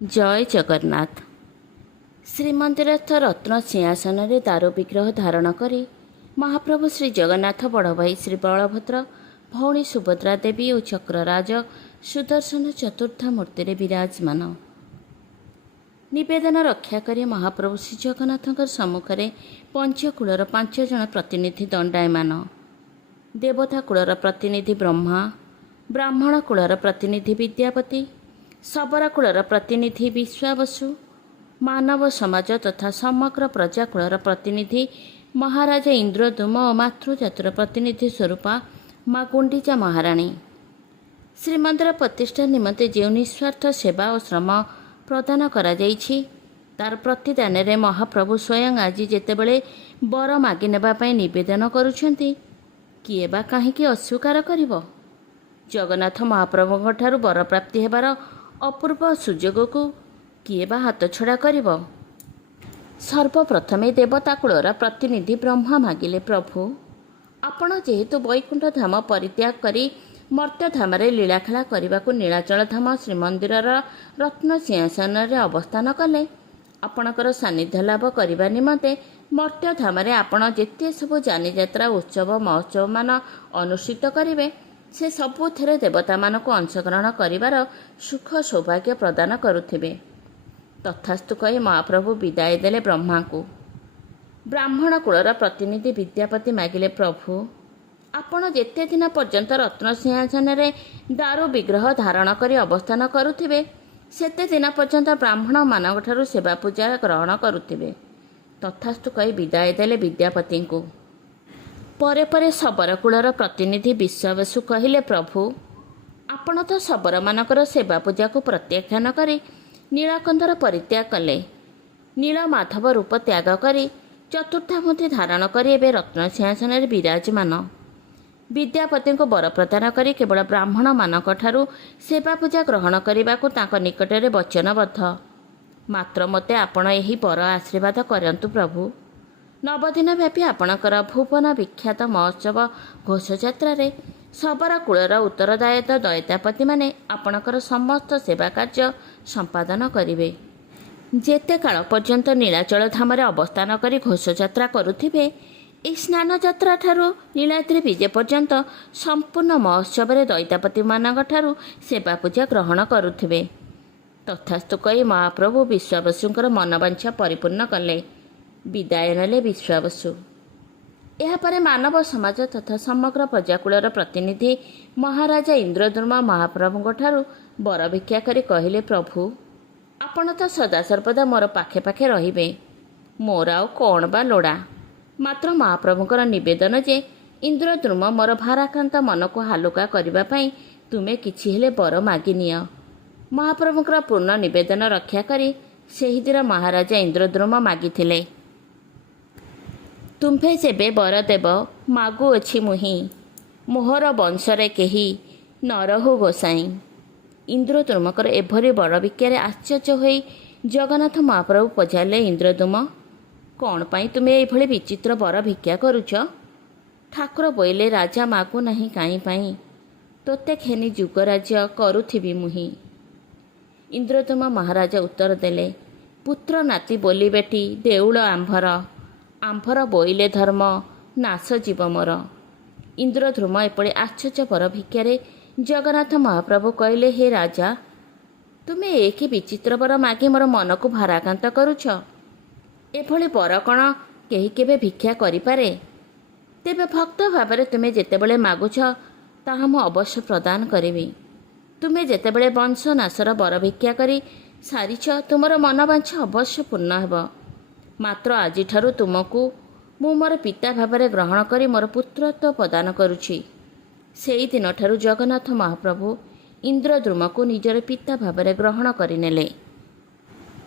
जय जगन्नाथ। श्रीमंदिरस्थ रत्न सिंहासन दारू विग्रह धारण करी महाप्रभु श्री जगन्नाथ बड़ भाई श्री बलभद्र भौणी सुभद्रा देवी और चक्रराज सुदर्शन चतुर्था मूर्ति विराजमान। निवेदन रक्षा कर महाप्रभु श्री जगन्नाथ सम्मुखें पंचकूलर 5 जन प्रतिनिधि दंडायमान। देवता कूलर प्रतिनिधि ब्रह्मा, ब्राह्मण कूलर प्रतिनिधि विद्यापति, सबरा कूलर प्रतिनिधि विश्वावसु, मानव समाज तथा समग्र प्रजाकूलर प्रतिनिधि महाराजा इंद्रदूम और मातृजातिर प्रतिनिधि स्वरूपा माँ गुंडीचा महाराणी। श्रीमंदिर प्रतिष्ठा निमंते जो निस्वार्थ सेवा और श्रम प्रदान करा जाइछि तार प्रतिदान रे महाप्रभु स्वयं आज जेतेबेले बर मागी नेबा पई निवेदन करुछंती, किए बा काहींकि अस्वीकार करिवो। जगन्नाथ महाप्रभुଙ୍କ ଠାରୁ बर प्राप्ति हेबार अपूर्व सुजोग को किए बा हाथ छड़ा करिवो। सर्वप्रथमे देवता कूलर प्रतिनिधि ब्रह्मा मागिले, प्रभु आपण जेहेतु वैकुंठ धाम परित्याग करी मर्त्य धाम लीलाखेला करने को नीलाचल धाम श्रीमंदिरर रत्न सिंहासन अवस्थान कले। आपणकर सानिध्य लाभ करने निमंते मर्त्य धाम आपण जेते सब जानी यात्रा उत्सव महोत्सव मान अनुष्ठित करेंगे से सबुथिरे देवता मानक अंशग्रहण करिवार सुख सौभाग्य प्रदान करुथिबे। तथास्तु कही महाप्रभु विदाय देले ब्रह्मा को। ब्राह्मण कूलर प्रतिनिधि विद्यापति मागिले, प्रभु आपण जेते दिन पर्यंत रत्न सिंहासन दारू विग्रह धारण करी अवस्थान करुथिबे सेते दिन पर्यंत ब्राह्मण मानक ठारू सेवा पूजा ग्रहण करुथिबे। तथास्तु कही विदाय देले विद्यापति को। परे परे शबर कूलर प्रतिनिधि विश्वावसु कहले, प्रभु आपण तो शबर मानकर सेवा पूजा को प्रत्याख्यान करी नीलकंदर परित्याग कले। नीलमाधव रूप त्याग करी चतुर्थामूर्ति धारण करी एवं रत्न सिंहासन विराजमान। विद्यापति को बर प्रदान करी केवल ब्राह्मण मानक ठारू सेवा पूजा ग्रहण करने को तांको निकटरे वचनबद्ध। मात्र मते आपण एही बर आशीर्वाद करंतु प्रभु। नवदिन व्यापी आपणकर भुवन विख्यात महोत्सव घोषयात्रा सबरा कूलर उत्तरदायित्व दैतापति माने आपणकर समस्त सेवा कार्य संपादन करिवे। जेते काल पर्यंत नीलाचल धाम अवस्थान करी घोषयात्रा करुथिबे ए स्नान यात्रा ठारू नीलाद्रि विजे पर्यंत संपूर्ण महोत्सव दैतापति मानक ठारू सेवा पूजा ग्रहण करुथिबे। तथास्तु कही महाप्रभु विश्वावसुंकर मनवांछा परिपूर्ण कले। विदाय नेले विश्वावसु। यापर मानव समाज तथा समग्र प्रजाकूलर प्रतिनिधि महाराजा इंद्रदूम महाप्रभु ठारू बर भिक्षा करी कहले, प्रभु आपण तो सदासर्वदा मोर पाखे पाखे रहिबे, मोर आउ कौन बा लोड़ा। मात्र महाप्रभुकर निवेदन जे इंद्रद्रुम मोर भाराक्रांत मन को हालुका करने तुमे किछि हेले बर मागी निय। महाप्रभुकर पूर्ण निवेदन रक्षा करी सेही दिन महाराजा इंद्रद्रुम मागिथिले, तुम्भे जेबे बर देव मागु अछि मुहि, मोहर वंशरे केही न रहु गोसाई। इंद्रद्रुमकर एभरी बड़ भिक्षार आश्चर्य होई जगन्नाथ महाप्रभु पचारे, इंद्रद्रुम कौन पाई तुमे एभली विचित्र बर भिक्षा करुच? ठाकुर बोइले, राजा मागु नाही काई पाई, तोते खेनी जुगराज्य करुथिबी मुहि। इंद्रद्रुम महाराजा उत्तर देले, पुत्र नाती बोली बेटी देउल आंभर, आंभर बोइले धर्म नाश जीव मोर। इंद्रद्रुम एपड़ी आश्चर्य बर भिक्षार जगन्नाथ महाप्रभु कहले, हे राजा तुमे एक विचित्र बर मागी मोर मन को भाराक्रांत करुछ। एभली बर कण केही केबे भिक्षा करिपारे? तेबे भक्त भाव तुमे जेतेबेले मागुछ ताहा मु अवश्य प्रदान करिबी। तुमे जेतेबेले वंश नाशर बर भिक्षा करी सारिछ तुमर मनवांछा अवश्य पूर्ण हेब। मात्र आज ठारू तुमको मु मोर पिता भाव ग्रहण करी मोर पुत्रत्व प्रदान करुछि। सेई दिन ठारू जगन्नाथ महाप्रभु इंद्रद्रुम को निजर पिता भाव ग्रहण करिनेले।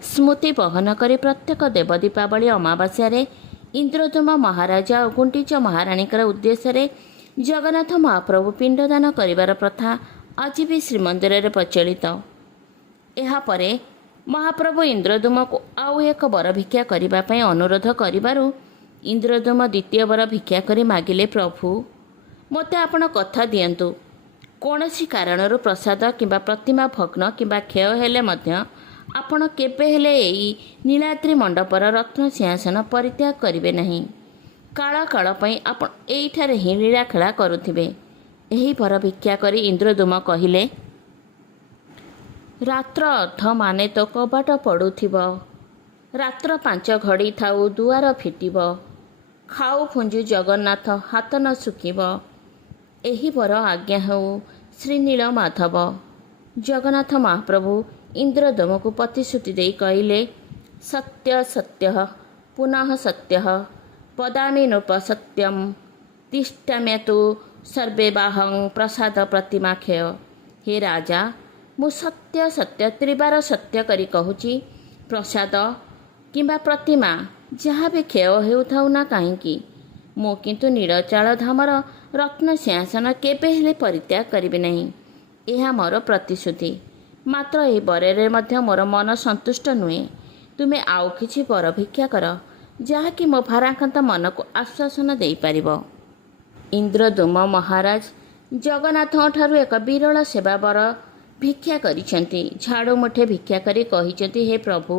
स्मृति बहन करी प्रत्येक देव दीपावली अमावास्या इंद्रद्रुम महाराजा और गुंडीचा महाराणीकर उद्देश्य जगन्नाथ महाप्रभु पिंडदान करिवार प्रथा आज भी श्रीमंदिर प्रचलित। यापर महाप्रभु इंद्रद्रुम को आउ एक बर भिक्षा करने अनुरोध करिबारु इंद्रद्रुम द्वितीय बर भिक्षा करी मागिले, प्रभु मते आपण कथा दियंतु, कौनसी कारणरू प्रसाद किंबा प्रतिमा भग्न किंबा क्षय हेले मध्य ଆପଣ କେବେ ହେଲେ ଏଇ ନୀଳାଦ୍ରି ମଣ୍ଡପର ରତ୍ନ ସିଂହାସନ ପରିତ୍ୟାଗ କରିବେ ନାହିଁ। କାଳ କାଳ ପାଇଁ ଆପଣ ଏଇଠାରେ ହିଁ ଲୀଳାଖେଳା କରୁଥିବେ। ଏହି ବର ଭିକ୍ଷା କରି ଇନ୍ଦ୍ରଦ୍ୟୁମ୍ନ କହିଲେ, ରାତ୍ର ଅର୍ଦ୍ଧ ମାନେ ତ କବାଟ ପଡ଼ୁଥିବ। ରାତ୍ର 5 ଘଡ଼ି ଥାଉ ଦୁଆର ଫିଟିବ। ଖାଉ ପୁଞ୍ଜୁ ଜଗନ୍ନାଥ ହାତ ନ ଶୁଖିବ। ଏହି ବର ଆଜ୍ଞା ହେଉ ଶ୍ରୀ ନୀଳମାଧବ। ଜଗନ୍ନାଥ ମହାପ୍ରଭୁ ଇନ୍ଦ୍ରଦ୍ୟୁମ୍ନକୁ ପ୍ରତିଶ୍ରୁତି ଦେଇ କହିଲେ, ସତ୍ୟ ସତ୍ୟ ପୁନଃ ସତ୍ୟ ପଦାମି ନୃପ ସତ୍ୟମ୍ ତିଷ୍ଠାମ୍ୟତୁ ସର୍ବେବାହଂ ପ୍ରସାଦ ପ୍ରତିମାକ୍ଷୟ। ହେ ରାଜା, ମୁଁ ସତ୍ୟ ସତ୍ୟ ତ୍ରିବାର ସତ୍ୟ କରି କହୁଛି, ପ୍ରସାଦ କିମ୍ବା ପ୍ରତିମା ଯାହା ବି କ୍ଷୟ ହେଉଥାଉ ନା କାହିଁକି, ମୁଁ କିନ୍ତୁ ନୀଳଚଳ ଧାମର ରତ୍ନ ସିଂହାସନ କେବେ ହେଲେ ପରିତ୍ୟାଗ କରିବି ନାହିଁ। ଏହା ମୋର ପ୍ରତିଶ୍ରୁତି। ମାତ୍ର ଏହି ବରରେ ମଧ୍ୟ ମୋର ମନ ସନ୍ତୁଷ୍ଟ ନୁହେଁ। ତୁମେ ଆଉ କିଛି ବର ଭିକ୍ଷା କର, ଯାହାକି ମୋ ଭାରାକ୍ରାନ୍ତ ମନକୁ ଆଶ୍ୱାସନ ଦେଇପାରିବ। ଇନ୍ଦ୍ରଦ୍ୟୁମ୍ନ ମହାରାଜ ଜଗନ୍ନାଥଙ୍କଠାରୁ ଏକ ବିରଳ ସେବା ବର ଭିକ୍ଷା କରିଛନ୍ତି। ଝାଡ଼ୁ ମୁଠେ ଭିକ୍ଷା କରି କହିଛନ୍ତି, ହେ ପ୍ରଭୁ,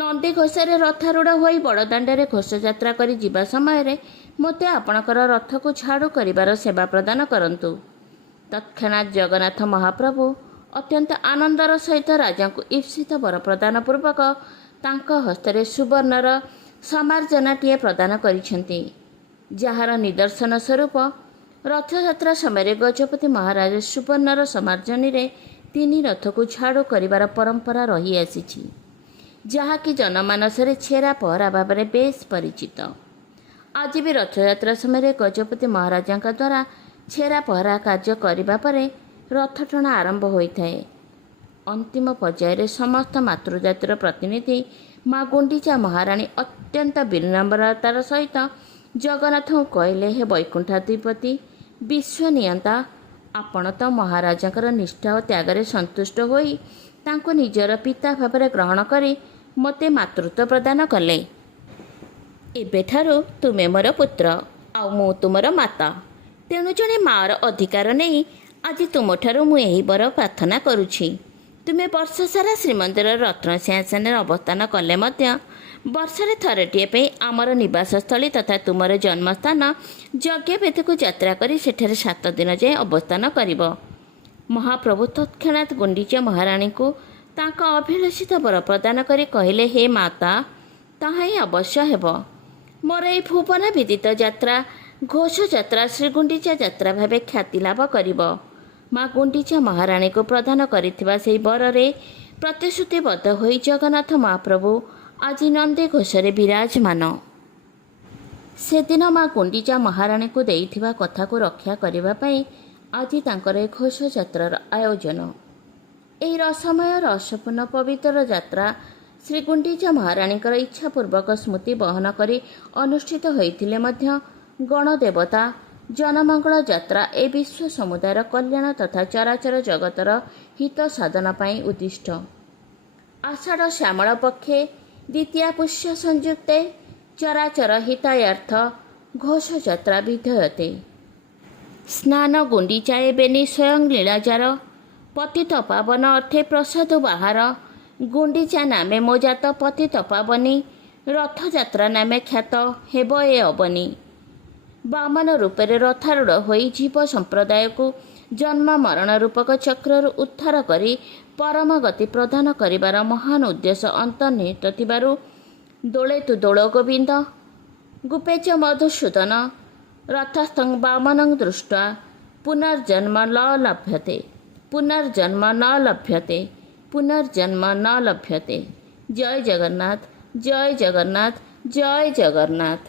ନନ୍ଦିଘୋଷରେ ରଥାରୂଢ଼ ହୋଇ ବଡ଼ଦାଣ୍ଡରେ ଘୋଷଯାତ୍ରା କରି ଯିବା ସମୟରେ ମୋତେ ଆପଣଙ୍କର ରଥକୁ ଝାଡ଼ୁ କରିବାର ସେବା ପ୍ରଦାନ କରନ୍ତୁ। ତତ୍କ୍ଷଣାତ୍ ଜଗନ୍ନାଥ ମହାପ୍ରଭୁ ଅତ୍ୟନ୍ତ ଆନନ୍ଦର ସହିତ ରାଜାଙ୍କୁ ଇପ୍ସିତ ବର ପ୍ରଦାନ ପୂର୍ବକ ତାଙ୍କ ହସ୍ତରେ ସୁବର୍ଣ୍ଣର ସମାର୍ଜନାଟିଏ ପ୍ରଦାନ କରିଛନ୍ତି, ଯାହାର ନିଦର୍ଶନ ସ୍ୱରୂପ ରଥଯାତ୍ରା ସମୟରେ ଗଜପତି ମହାରାଜ ସୁବର୍ଣ୍ଣର ସମାର୍ଜନୀରେ 3 ରଥକୁ ଝାଡ଼ୁ କରିବାର ପରମ୍ପରା ରହିଆସିଛି, ଯାହାକି ଜନମାନସରେ ଛେରା ପହଁରା ଭାବରେ ବେଶ୍ ପରିଚିତ। ଆଜି ବି ରଥଯାତ୍ରା ସମୟରେ ଗଜପତି ମହାରାଜାଙ୍କ ଦ୍ୱାରା ଛେରା ପହଁରା କାର୍ଯ୍ୟ କରିବା ପରେ ରଥଟଣା ଆରମ୍ଭ ହୋଇଥାଏ। ଅନ୍ତିମ ପର୍ଯ୍ୟାୟରେ ସମସ୍ତ ମାତୃଜାତିର ପ୍ରତିନିଧି ମା ଗୁଣ୍ଡିଚା ମହାରାଣୀ ଅତ୍ୟନ୍ତ ବିନମ୍ରତାର ସହିତ ଜଗନ୍ନାଥଙ୍କୁ କହିଲେ, ହେ ବୈକୁଣ୍ଠାଧିପତି ବିଶ୍ୱନିୟନ୍ତା, ଆପଣ ତ ମହାରାଜାଙ୍କର ନିଷ୍ଠା ଓ ତ୍ୟାଗରେ ସନ୍ତୁଷ୍ଟ ହୋଇ ତାଙ୍କୁ ନିଜର ପିତା ଭାବରେ ଗ୍ରହଣ କରି ମୋତେ ମାତୃତ୍ୱ ପ୍ରଦାନ କଲେ। ଏବେଠାରୁ ତୁମେ ମୋର ପୁତ୍ର, ଆଉ ମୁଁ ତୁମର ମାତା। ତେଣୁ ଜଣେ ମାଆର ଅଧିକାର ନେଇ ଆଜି ତୁମଠାରୁ ମୁଁ ଏହି ବର ପ୍ରାର୍ଥନା କରୁଛି। ତୁମେ ବର୍ଷ ସାରା ଶ୍ରୀମନ୍ଦିରର ରତ୍ନ ସିଂହାସନରେ ଅବସ୍ଥାନ କଲେ ମଧ୍ୟ ବର୍ଷରେ ଥରଟିଏ ପାଇଁ ଆମର ନିବାସସ୍ଥଳୀ ତଥା ତୁମର ଜନ୍ମସ୍ଥାନ ଯଜ୍ଞବେଦୀକୁ ଯାତ୍ରା କରି ସେଠାରେ 7 ଦିନ ଯାଏଁ ଅବସ୍ଥାନ କରିବ। ମହାପ୍ରଭୁ ତତ୍କ୍ଷଣାତ୍ ଗୁଣ୍ଡିଚା ମହାରାଣୀଙ୍କୁ ତାଙ୍କ ଅଭିଳଷିତ ବର ପ୍ରଦାନ କରି କହିଲେ, ହେ ମାତା, ତାହା ହିଁ ଅବଶ୍ୟ ହେବ। ମୋର ଏହି ଭୁବନ ବିଦିତ ଯାତ୍ରା ଘୋଷଯାତ୍ରା ଶ୍ରୀଗୁଣ୍ଡିଚା ଯାତ୍ରା ଭାବେ ଖ୍ୟାତି ଲାଭ କରିବ। ମା ଗୁଣ୍ଡିଚା ମହାରାଣୀଙ୍କୁ ପ୍ରଦାନ କରିଥିବା ସେହି ବରରେ ପ୍ରତିଶ୍ରୁତିବଦ୍ଧ ହୋଇ ଜଗନ୍ନାଥ ମହାପ୍ରଭୁ ଆଜି ନନ୍ଦିଘୋଷରେ ବିରାଜମାନ। ସେଦିନ ମା ଗୁଣ୍ଡିଚା ମହାରାଣୀଙ୍କୁ ଦେଇଥିବା କଥାକୁ ରକ୍ଷା କରିବା ପାଇଁ ଆଜି ତାଙ୍କର ଏ ଘୋଷଯାତ୍ରାର ଆୟୋଜନ। ଏହି ରସମୟ ରସପୂର୍ଣ୍ଣ ପବିତ୍ର ଯାତ୍ରା ଶ୍ରୀଗୁଣ୍ଡିଚା ମହାରାଣୀଙ୍କର ଇଚ୍ଛାପୂର୍ବକ ସ୍ମୃତି ବହନ କରି ଅନୁଷ୍ଠିତ ହୋଇଥିଲେ ମଧ୍ୟ ଗଣଦେବତା ଜନମଙ୍ଗଳ ଯାତ୍ରା ଏ ବିଶ୍ୱ ସମୁଦାୟର କଲ୍ୟାଣ ତଥା ଚରାଚର ଜଗତର ହିତ ସାଧନ ପାଇଁ ଉଦ୍ଦିଷ୍ଟ। ଆଷାଢ଼ ଶ୍ୟାମଳ ପକ୍ଷେ ଦ୍ୱିତୀୟା ପୁଷ୍ୟ ସଂଯୁକ୍ତେ ଚରାଚର ହିତାୟାର୍ଥ ଘୋଷଯାତ୍ରା ବିଧୟତେ। ସ୍ନାନ ଗୁଣ୍ଡିଚାଏ ବେନି ସ୍ୱୟଂ ଲୀଳାଜାର ପତିତ ପାବନ ଅର୍ଥେ ପ୍ରସାଦ ବାହାର। ଗୁଣ୍ଡିଚା ନାମେ ମୋ ଜାତ ପତିତ ପାବନୀ ରଥଯାତ୍ରା ନାମେ ଖ୍ୟାତ ହେବ ଏ ଅବନୀ। ବାମନ ରୂପରେ ରଥାରୂଢ଼ ହୋଇ ଜୀବ ସମ୍ପ୍ରଦାୟକୁ ଜନ୍ମ ମରଣ ରୂପକ ଚକ୍ରରୁ ଉଦ୍ଧାର କରି ପରମ ଗତି ପ୍ରଦାନ କରିବାର ମହାନ ଉଦ୍ଦେଶ୍ୟ ଅନ୍ତର୍ନିହିତ ଥିବାରୁ ଦୋଳେ ତୁ ଦୋଳ ଗୋବିନ୍ଦ ଗୁପେଚ ମଧୁସୂଦନ ରଥସ୍ଥଂ ବାମନଂ ଦୃଷ୍ଟ୍ୱା ପୁନର୍ଜନ୍ମ ନ ଲଭ୍ୟତେ ପୁନର୍ଜନ୍ମ ନ ଲଭ୍ୟତେ ପୁନର୍ଜନ୍ମ ନ ଲଭ୍ୟତେ। ଜୟ ଜଗନ୍ନାଥ, ଜୟ ଜଗନ୍ନାଥ, ଜୟ ଜଗନ୍ନାଥ।